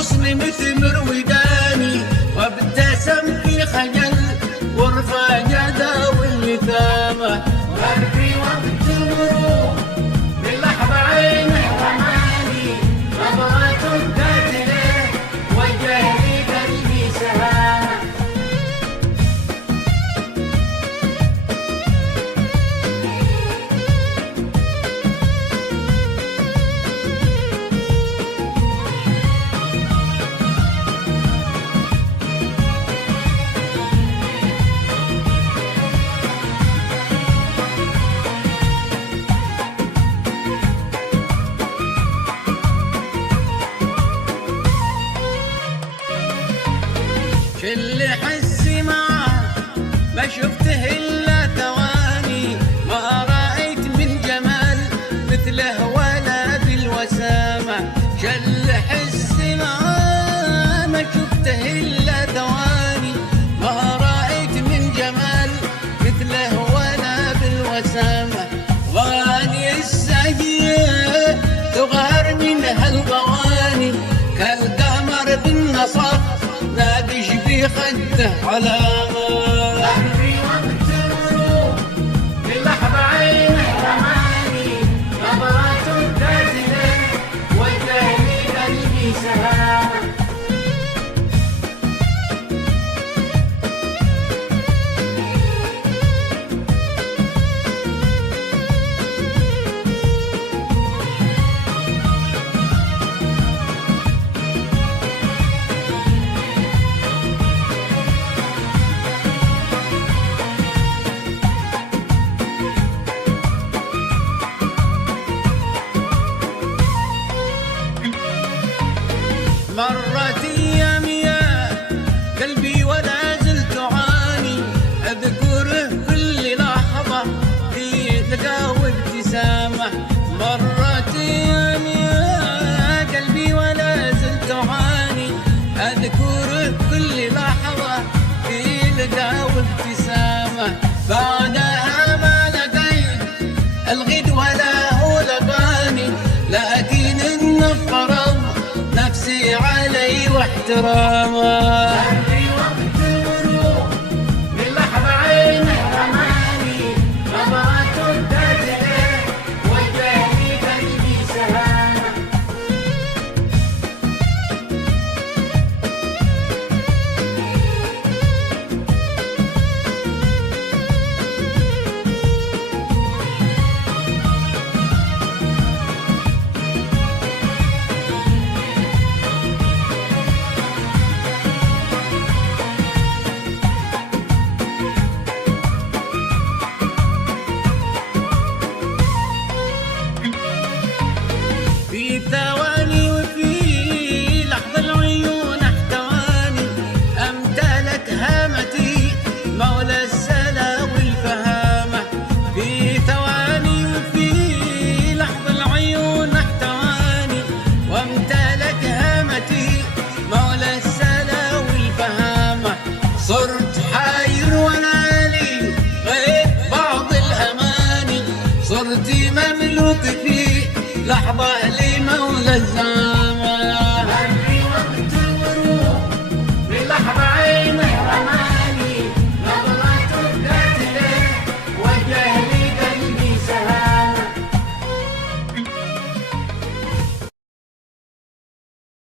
والغصن مثمر وداني، وابتسم في خجل ورفع يده واليتامى. قلبي وقت المروق باللحظة عينه رماني، نظرة قاتلة وجه لي قلبي سهامة. اللي حسي معاه ما شفته إلا ثواني، ما رأيت من جمال مثله ولا بالوسامة. اللي حسي معاه ما شفته إلا ثواني، ما رأيت من جمال مثله ولا بالوسامة. غاني السهية تغار منها الغواني، كالقمر بالنصر نادش بخده علامة. قلبي وقت المروق باللحظة عينه رماني، نظرة قاتلة وجه لي قلبي سهامة. مرت ايام يا قلبي ولا زلت اعاني، اذكره كل لحظه في لقاه وابتسامه. مرت ايام يا قلبي ولا زلت اعاني، اذكره كل لحظه في لقاه وابتسامه. بعدها ما لقيت الغد ولا هو لقاني، لكن النفر نفسي علي واحترامه. قلبي وقت المروق باللحظة عينه رماني، نظرة قاتلة وجه لي قلبي سهامة. في ثواني وفي لحظة العيون احتواني، امتلك هامتي مولى السلا والفهامة. في ثواني وفي لحظة العيون احتواني، وامتلك هامتي مولى السلا والفهامة. صرت حاير وانا لي غير بعض الاماني، صرت مملوك في لحظة لمولى الزمان.